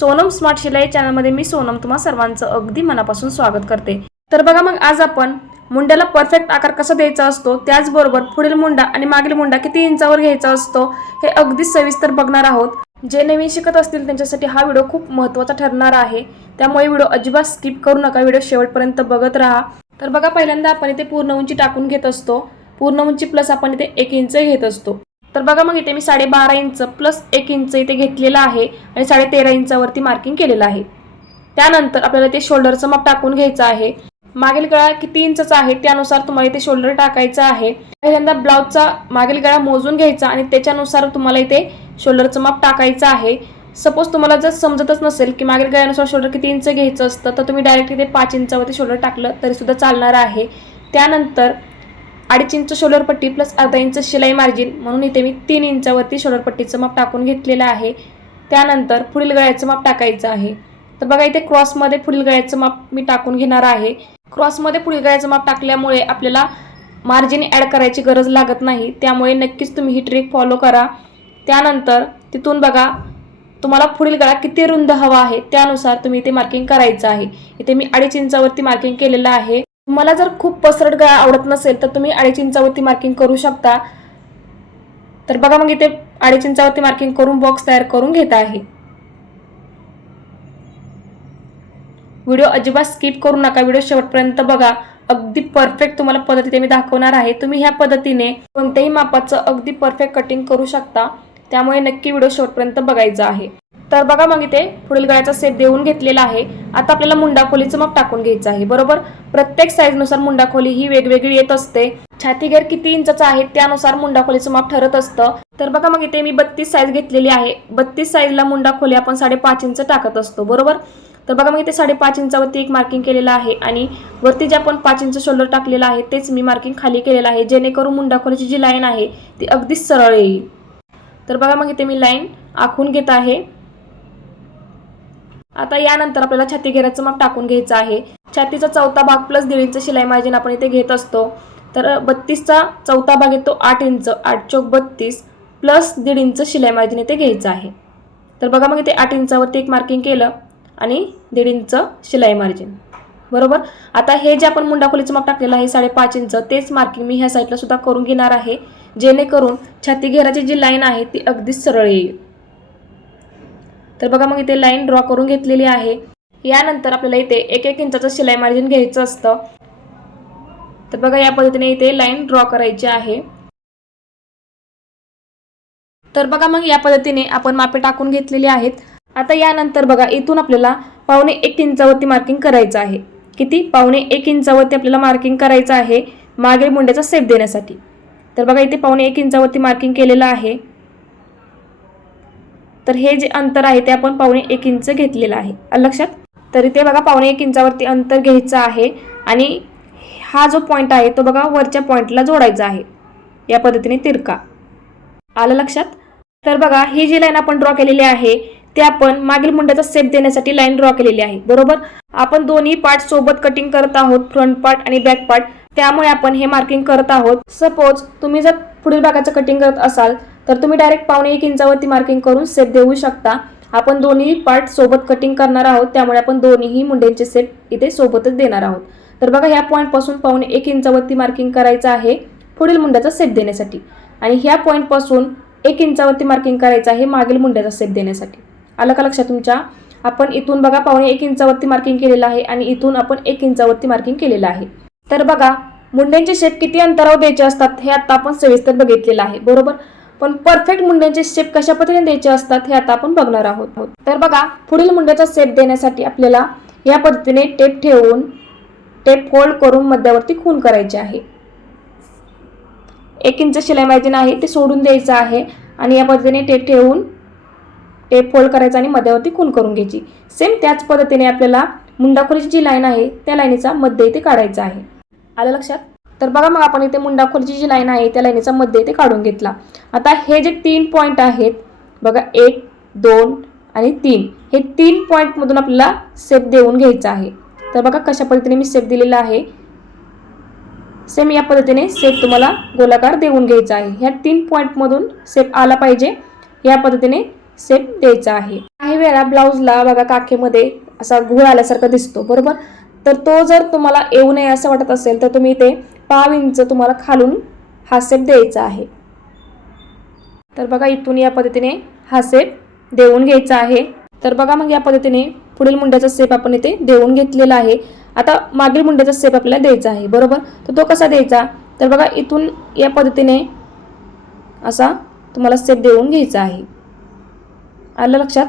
Sonam smart शिलाई चॅनलमध्ये मी सोनम तुम्हा सर्वांचं अगदी मनापासून स्वागत करते. तर बघा मग आज आपण मुंड्याला परफेक्ट आकार कसा द्यायचा असतो त्याचबरोबर पुढील मुंडा आणि मागील मुंडा किती इंचावर घ्यायचा असतो हे अगदी सविस्तर बघणार आहोत. जे नवीन शिकत असतील त्यांच्यासाठी हा व्हिडिओ खूप महत्त्वाचा ठरणार आहे. त्यामुळे व्हिडिओ अजिबात स्किप करू नका व्हिडिओ शेवटपर्यंत बघत राहा. तर बघा पहिल्यांदा आपण इथे पूर्ण उंची टाकून घेत असतो. पूर्ण उंची प्लस आपण इथे एक इंच घेत असतो. तर बघा मग इथे मी साडेबारा इंच प्लस एक इंच इथे घेतलेलं आहे आणि साडे तेरा इंचावरती मार्किंग केलेलं आहे. त्यानंतर आपल्याला ते शोल्डरचं माप टाकून घ्यायचं आहे. मागील गळा किती इंचचा आहे त्यानुसार तुम्हाला इथे शोल्डर टाकायचं आहे. पहिल्यांदा ब्लाऊजचा मागील गळा मोजून घ्यायचा आणि त्याच्यानुसार तुम्हाला इथे शोल्डरचं माप टाकायचं आहे. सपोज तुम्हाला जर समजतच नसेल की मागील गळ्यानुसार शोल्डर किती इंच घ्यायचं असतं तर तुम्ही डायरेक्ट इथे पाच इंचावरती शोल्डर टाकलं तरी सुद्धा चालणार आहे. त्यानंतर अडीच इंच शोल्डर पट्टी प्लस अर्धा इंच शिलाई मार्जिन म्हणून इथे मी तीन इंचावरती शोल्डर पट्टीचं माप टाकून घेतलेलं आहे. त्यानंतर पुढील गळ्याचं माप टाकायचं आहे. तर बघा इथे क्रॉसमध्ये पुढील गळ्याचं माप मी टाकून घेणार आहे. क्रॉसमध्ये पुढील गळ्याचं माप टाकल्यामुळे आपल्याला मार्जिन ॲड करायची गरज लागत नाही. त्यामुळे नक्कीच तुम्ही ही ट्रिक फॉलो करा. त्यानंतर तिथून बघा तुम्हाला पुढील गळा किती रुंद हवा आहे त्यानुसार तुम्ही इथे मार्किंग करायचं आहे. इथे मी अडीच इंचावरती मार्किंग केलेलं आहे. मला जर खूप पसरट गळा आवडत नसेल तर तुम्ही अडीच इंचावरती मार्किंग करू शकता. तर बघा मग इथे अडीच इंचावरती मार्किंग करून बॉक्स तयार करून घेत आहे. व्हिडिओ अजिबात स्किप करू नका. व्हिडिओ शेवटपर्यंत बघा. अगदी परफेक्ट तुम्हाला पद्धतीने मी दाखवणार आहे. तुम्ही ह्या पद्धतीने कोणत्याही मापाचं अगदी परफेक्ट कटिंग करू शकता. त्यामुळे नक्की व्हिडिओ शेवटपर्यंत बघायचा आहे. तर बघा मग इथे पुढील गळ्याचा सेट देऊन घेतलेला आहे. आता आपल्याला मुंडा खोलीचं माप टाकून घ्यायचं आहे. बरोबर? प्रत्येक साईजनुसार मुंडा खोली ही वेगवेगळी येत असते. छातीघेर किती इंचाचा आहे त्यानुसार मुंडा खोलीचं माप ठरत असतं. तर बघा मग इथे मी बत्तीस साईज घेतलेली आहे. बत्तीस साईजला मुंडा खोली आपण साडेपाच इंच टाकत असतो. बरोबर? तर बघा मग इथे साडेपाच इंचावरती एक मार्किंग केलेलं आहे आणि वरती जे आपण पाच इंच शोल्डर टाकलेलं आहे तेच मी मार्किंग खाली केलेलं आहे. जेणेकरून मुंडा खोलीची जी लाईन आहे ती अगदीच सरळ येईल. तर बघा मग इथे मी लाईन आखून घेत आहे. आता यानंतर आपल्याला छाती घेराचं माप टाकून घ्यायचं आहे. छातीचा चौथा भाग प्लस दीड इंच शिलाई मार्जिन आपण इथे घेत असतो. तर बत्तीसचा चौथा भाग येतो आठ इंच आठ चौक बत्तीस प्लस दीड इंच शिलाई मार्जिन इथे घ्यायचं आहे. तर बघा मग इथे आठ इंचावरती एक मार्किंग केलं आणि दीड इंच शिलाई मार्जिन. बरोबर? आता हे जे आपण मुंडाखोलीचं माप टाकलेलं आहे साडेपाच इंच तेच मार्किंग मी ह्या साईडला सुद्धा करून घेणार आहे. जेणेकरून छाती घेराची जी लाईन आहे ती अगदीच सरळ येईल. तर बघा मग इथे लाईन ड्रॉ करून घेतलेली आहे. यानंतर आपल्याला इथे एक एक इंचाचं शिलाई मार्जिन घ्यायचं असतं. तर बघा या पद्धतीने इथे लाईन ड्रॉ करायची आहे. तर बघा मग या पद्धतीने आपण मापे टाकून घेतलेली आहेत. आता यानंतर बघा इथून आपल्याला पावणे एक इंचावरती मार्किंग करायचं आहे. किती? पावणे एक इंचावरती आपल्याला मार्किंग करायचं आहे मागे मुंड्याचा सेप देण्यासाठी. तर बघा इथे पावणे एक इंचावरती मार्किंग केलेलं आहे. तर हे जे अंतर आहे ते आपण पावणे एक इंच घेतलेलं आहे. लक्षात? तर इथे बघा पावणे एक इंचावरती अंतर घ्यायचं आहे आणि हा जो पॉईंट आहे तो बघा वरच्या पॉईंटला जोडायचा आहे. या पद्धतीने तिरका. आलं लक्षात? तर बघा ही जी लाईन आपण ड्रॉ केलेली आहे ते आपण मागील मुंड्याचा सेप देण्यासाठी लाईन ड्रॉ केलेली आहे. बरोबर? आपण दोन्ही पार्ट सोबत कटिंग करत आहोत फ्रंट पार्ट आणि बॅक पार्ट त्यामुळे आपण हे मार्किंग करत आहोत. सपोज तुम्ही जर पुढील भागाचं कटिंग करत असाल तर तुम्ही डायरेक्ट पावणे एक इंचावरती मार्किंग करून सेप देऊ शकता. आपण दोन्ही पार्ट सोबत कटिंग करणार आहोत. त्यामुळे आपण दोन्हीही मुंड्यांचे सेप इथे सोबतच देणार आहोत. तर बघा ह्या पॉईंटपासून पावणे एक इंचावरती मार्किंग करायचं आहे पुढील मुंड्याचा सेप देण्यासाठी. आणि ह्या पॉईंटपासून एक इंचावरती मार्किंग करायचं आहे मागील मुंड्याचा सेप देण्यासाठी. आलं का लक्षात तुमच्या? आपण इथून बघा पावणे एक इंचावरती मार्किंग केलेलं आहे आणि इथून आपण एक इंचावरती मार्किंग केलेलं आहे. तर बघा मुंड्यांचे शेप किती अंतरावर द्यायचे असतात हे आता आपण सविस्तर बघितलेलं आहे. बरोबर? पण परफेक्ट मुंड्यांचे शेप कशा पद्धतीने द्यायचे असतात हे आता आपण बघणार आहोत. तर बघा पुढील मुंड्याचा शेप देण्यासाठी आपल्याला या पद्धतीने टेप ठेवून टेप फोल्ड करून मध्यावरती खून करायचे आहे. एक इंच शिलाई मार्जिन आहे ते सोडून द्यायचं आहे आणि या पद्धतीने टेप ठेवून टेप फोल्ड करायचा आणि मध्यावरती खून करून घ्यायची. सेम त्याच पद्धतीने आपल्याला मुंडाखोरीची जी लाईन आहे त्या लाईनीचा मध्य इथे काढायचा आहे. आलं लक्षात? तर बघा मग आपण इथे मुंडाखोरीची जी लाईन आहे त्या लाईनीचा मध्य इथे काढून घेतला. आता हे जे तीन पॉईंट आहेत बघा एक दोन आणि तीन हे तीन पॉईंटमधून आपल्याला सेप देऊन घ्यायचा आहे. तर बघा कशा पद्धतीने मी सेप दिलेला आहे. सेम या पद्धतीने सेप तुम्हाला गोलाकार देऊन घ्यायचा आहे. ह्या तीन पॉईंटमधून सेप आला पाहिजे या पद्धतीने सेप द्यायचा आहे. काही वेळा ब्लाऊजला बघा काखेमध्ये असा घोळ आल्यासारखा दिसतो बरोबर? तर तो जर तुम्हाला येऊ नये असं वाटत असेल तर तुम्ही ते पाव इंच तुम्हाला खालून हा सेप द्यायचा आहे. तर बघा इथून या पद्धतीने हा सेप देऊन घ्यायचा आहे. तर बघा मग या पद्धतीने पुढील मुंड्याचा सेप आपण इथे देऊन घेतलेला आहे. आता मागील मुंड्याचा सेप आपल्याला द्यायचा आहे बरोबर? तर तो कसा द्यायचा? तर बघा इथून या पद्धतीने असा तुम्हाला सेप देऊन घ्यायचा आहे. आलं लक्षात?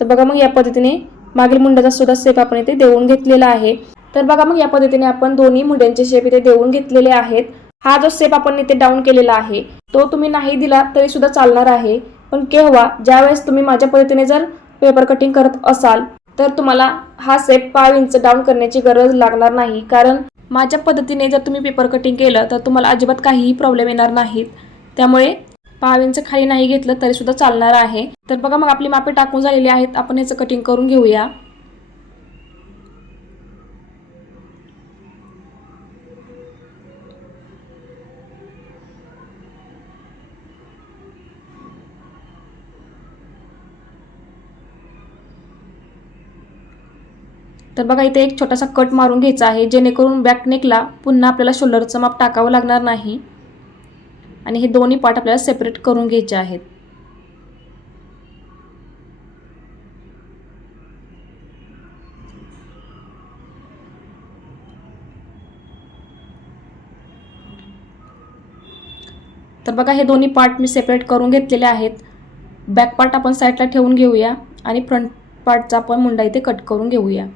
तर बघा मग या पद्धतीने मागील मुंड्याचा सुद्धा सेप आपण इथे देऊन घेतलेला आहे. तर बघा मग या पद्धतीने आपण दोन्ही मुंड्यांचे शेप इथे देऊन घेतलेले आहेत. हा जो सेप आपण इथे डाऊन केलेला आहे तो तुम्ही नाही दिला तरी सुद्धा चालणार आहे. पण केव्हा? ज्यावेळेस तुम्ही माझ्या पद्धतीने जर पेपर कटिंग करत असाल तर तुम्हाला हा सेप पाव इंच डाऊन करण्याची गरज लागणार नाही. कारण माझ्या पद्धतीने जर तुम्ही पेपर कटिंग केलं तर तुम्हाला अजिबात काहीही प्रॉब्लेम येणार नाहीत. त्यामुळे पाव इंच खाली नाही घेतलं तरी सुद्धा चालणार आहे. तर बघा मग आपली मापे टाकून झालेली आहेत. आपण ह्याचं कटिंग करून घेऊया. तर बघा इथे एक छोटासा कट मारून घ्यायचा आहे जेणेकरून बॅक नेकला पुन्हा आपल्याला शोल्डरचं माप टाकावं लागणार नाही. आणि हे दोन्ही पार्ट आपल्याला सेपरेट करून घ्यायचे आहेत. तर बघा हे दोन्ही पार्ट मी सेपरेट करून घेतलेले आहेत. बॅक पार्ट आपण साईडला ठेवून घेऊया आणि फ्रंट पार्टचा आपण मुंडा इथे कट करून घेऊया.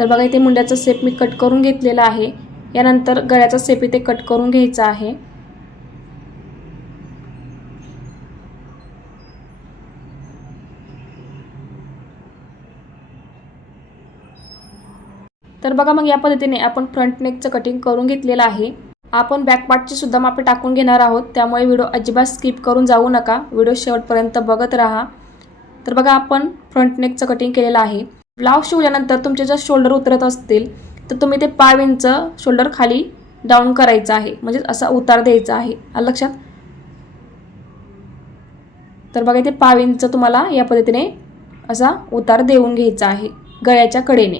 तर बघा इथे मुंड्याचा सेप मी कट करून घेतलेला आहे. यानंतर गळ्याचा सेप इथे कट करून घ्यायचा आहे. तर बघा मग या पद्धतीने आपण फ्रंट नेकचं कटिंग करून घेतलेलं आहे. आपण बॅक पार्टची सुद्धा मापे टाकून घेणार आहोत. त्यामुळे व्हिडिओ अजिबात स्किप करून जाऊ नका. व्हिडिओ शेवटपर्यंत बघत राहा. तर बघा आपण फ्रंट नेकचं कटिंग केलेलं आहे. ब्लाऊज शिवल्यानंतर तुमचे जर शोल्डर उतरत असतील तर तुम्ही ते पाव इंच शोल्डर खाली डाऊन करायचं आहे. म्हणजे असा उतार द्यायचा आहे. आलं लक्षात? तर बघा ते पाव इंच तुम्हाला या पद्धतीने असा उतार देऊन घ्यायचा आहे गळ्याच्या कडेने.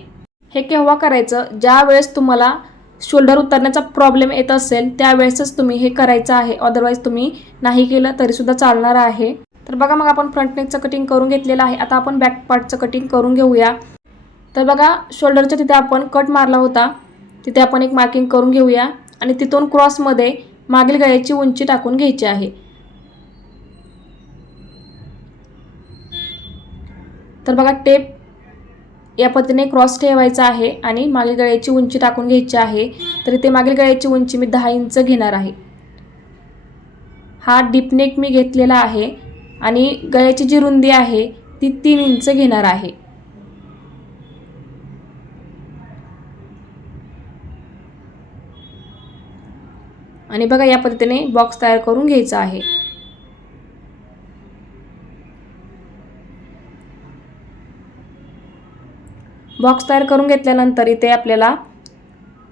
हे केव्हा करायचं? ज्या वेळेस तुम्हाला शोल्डर उतरण्याचा प्रॉब्लेम येत असेल त्यावेळेसच तुम्ही हे करायचं आहे. अदरवाईज तुम्ही नाही केलं तरीसुद्धा चालणार आहे. तर बघा मग आपण फ्रंट नेकचं कटिंग करून घेतलेलं आहे. आता आपण बॅक पार्टचं कटिंग करून घेऊया. तर बघा शोल्डरच्या तिथे आपण कट मारला होता. तिथे आपण एक मार्किंग करून घेऊया. आणि तिथून क्रॉसमध्ये मागील गळ्याची उंची टाकून घ्यायची आहे. तर बघा टेप या पद्धतीने क्रॉस ठेवायचा आहे आणि मागील गळ्याची उंची टाकून घ्यायची आहे. तर इथे मागील गळ्याची उंची मी दहा इंच घेणार आहे. हा डिपनेक मी घेतलेला आहे. आणि गळ्याची जी रुंदी आहे ती तीन इंच घेणार आहे. आणि बघा या पद्धतीने बॉक्स तयार करून घ्यायचा आहे. बॉक्स तयार करून घेतल्यानंतर इथे आपल्याला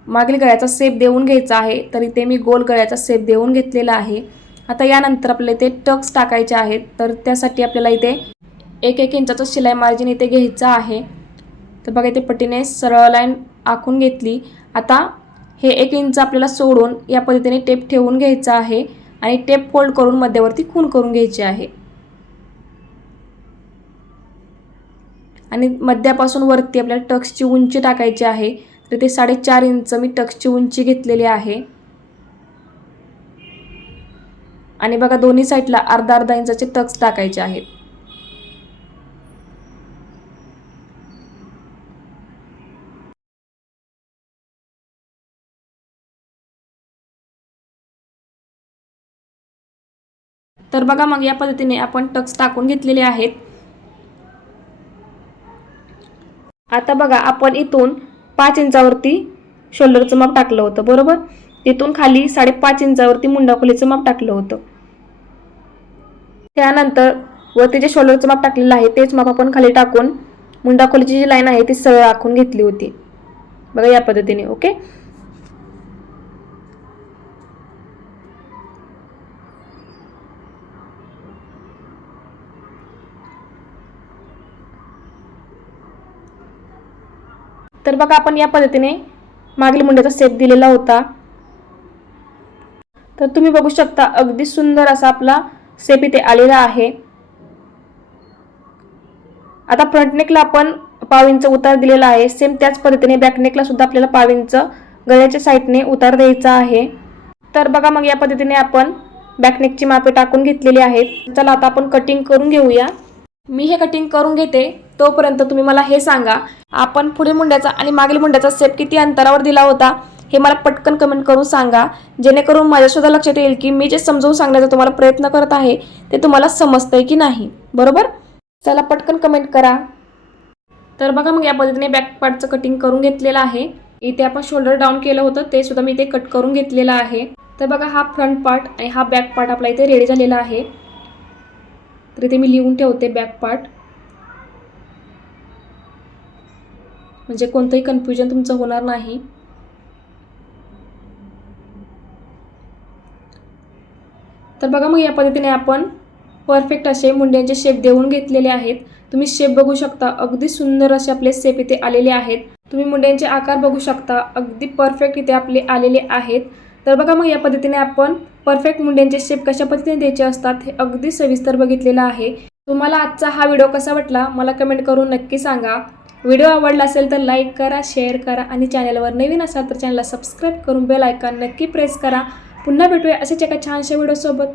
मागील गळ्याचा सेप देऊन घ्यायचा आहे. तर इथे मी गोल गळ्याचा सेप देऊन घेतलेला आहे. आता यानंतर आपल्याला इथे टक्स टाकायचे आहेत. तर त्यासाठी आपल्याला इथे एक एक इंचाचं शिलाई मार्जिन इथे घ्यायचं आहे. तर बघा इथे पट्टीने सरळ लाईन आखून घेतली. आता हे एक इंच आपल्याला सोडून या पद्धतीने टेप ठेवून घ्यायचा आहे आणि टेप फोल्ड करून मध्यवर्ती खून करून घ्यायची आहे. आणि मध्यापासून वरती आपल्याला टक्सची उंची टाकायची आहे. तर ते साडेचार इंच मी टक्सची उंची घेतलेली आहे. आणि बघा दोन्ही साईडला अर्धा अर्धा इंचाचे टक्स टाकायचे आहेत. तर बघा मग या पद्धतीने आपण टक्स टाकून घेतलेले आहेत. आता बघा आपण इथून पाच इंचावरती शोल्डरचं माप टाकलं होतं बरोबर? तिथून खाली साडेपाच इंचावरती मुंडाखोलीचं माप टाकलं होतं. त्यानंतर वरती जे शोल्डरचं माप टाकलेलं आहे तेच माप आपण खाली टाकून मुंडाखोलीची जी लाईन आहे ती सरळ आखून घेतली होती. बघा या पद्धतीने ओके? तर बघा आपण या पद्धतीने मागील मुंड्याचा सेप दिलेला होता. तर तुम्ही बघू शकता अगदी सुंदर असा आपला सेप इथे आलेला आहे. आता फ्रंट नेकला आपण पाविंच उतार दिलेला आहे. सेम त्याच पद्धतीने बॅक नेकला सुद्धा आपल्याला पाविंच गळ्याच्या साईडने उतार द्यायचा आहे. तर बघा मग या पद्धतीने आपण बॅकनेकची मापे टाकून घेतलेली आहेत. चला आता आपण कटिंग करून घेऊया. मी हे कटिंग करून घेते. तोपर्यंत तुम्ही मला हे सांगा. आपण पुढील मुंड्याचा आणि मागील मुंड्याचा सेप किती अंतरावर दिला होता हे मला पटकन कमेंट करून सांगा. जेणेकरून माझ्यासुद्धा लक्षात येईल की मी जे समजवून सांगण्याचा तुम्हाला प्रयत्न करत आहे ते तुम्हाला समजतंय की नाही. बरोबर? चला पटकन कमेंट करा. तर बघा मग या पद्धतीने बॅक पार्टचं कटिंग करून घेतलेलं आहे. इथे आपण शोल्डर डाऊन केलं होतं ते सुद्धा मी इथे कट करून घेतलेलं आहे. तर बघा हा फ्रंट पार्ट आणि हा बॅक पार्ट आपला इथे रेडी झालेला आहे. तर इथे मी लिहून ठेवते बॅक पार्ट म्हणजे कोणतंही कन्फ्युजन तुमचं होणार नाही. तर बघा मग या पद्धतीने आपण परफेक्ट असे मुंड्यांचे शेप देऊन घेतलेले आहेत. तुम्ही शेप बघू शकता अगदी सुंदर असे आपले शेप इथे आलेले आहेत. तुम्ही मुंड्यांचे आकार बघू शकता अगदी परफेक्ट इथे आपले आलेले आहेत. तर बघा मग या पद्धतीने आपण परफेक्ट मुंड्यांचे शेप कशा पद्धतीने द्यायचे असतात हे अगदी सविस्तर बघितलेलं आहे. तुम्हाला आजचा हा व्हिडिओ कसा वाटला मला कमेंट करून नक्की सांगा. व्हिडिओ आवडला असेल तर लाईक करा शेअर करा आणि चॅनलवर नवीन असाल तर चॅनलला सबस्क्राईब करून बेल आयकॉन नक्की प्रेस करा. पुन्हा भेटूया असेच एका छानशा व्हिडिओसोबत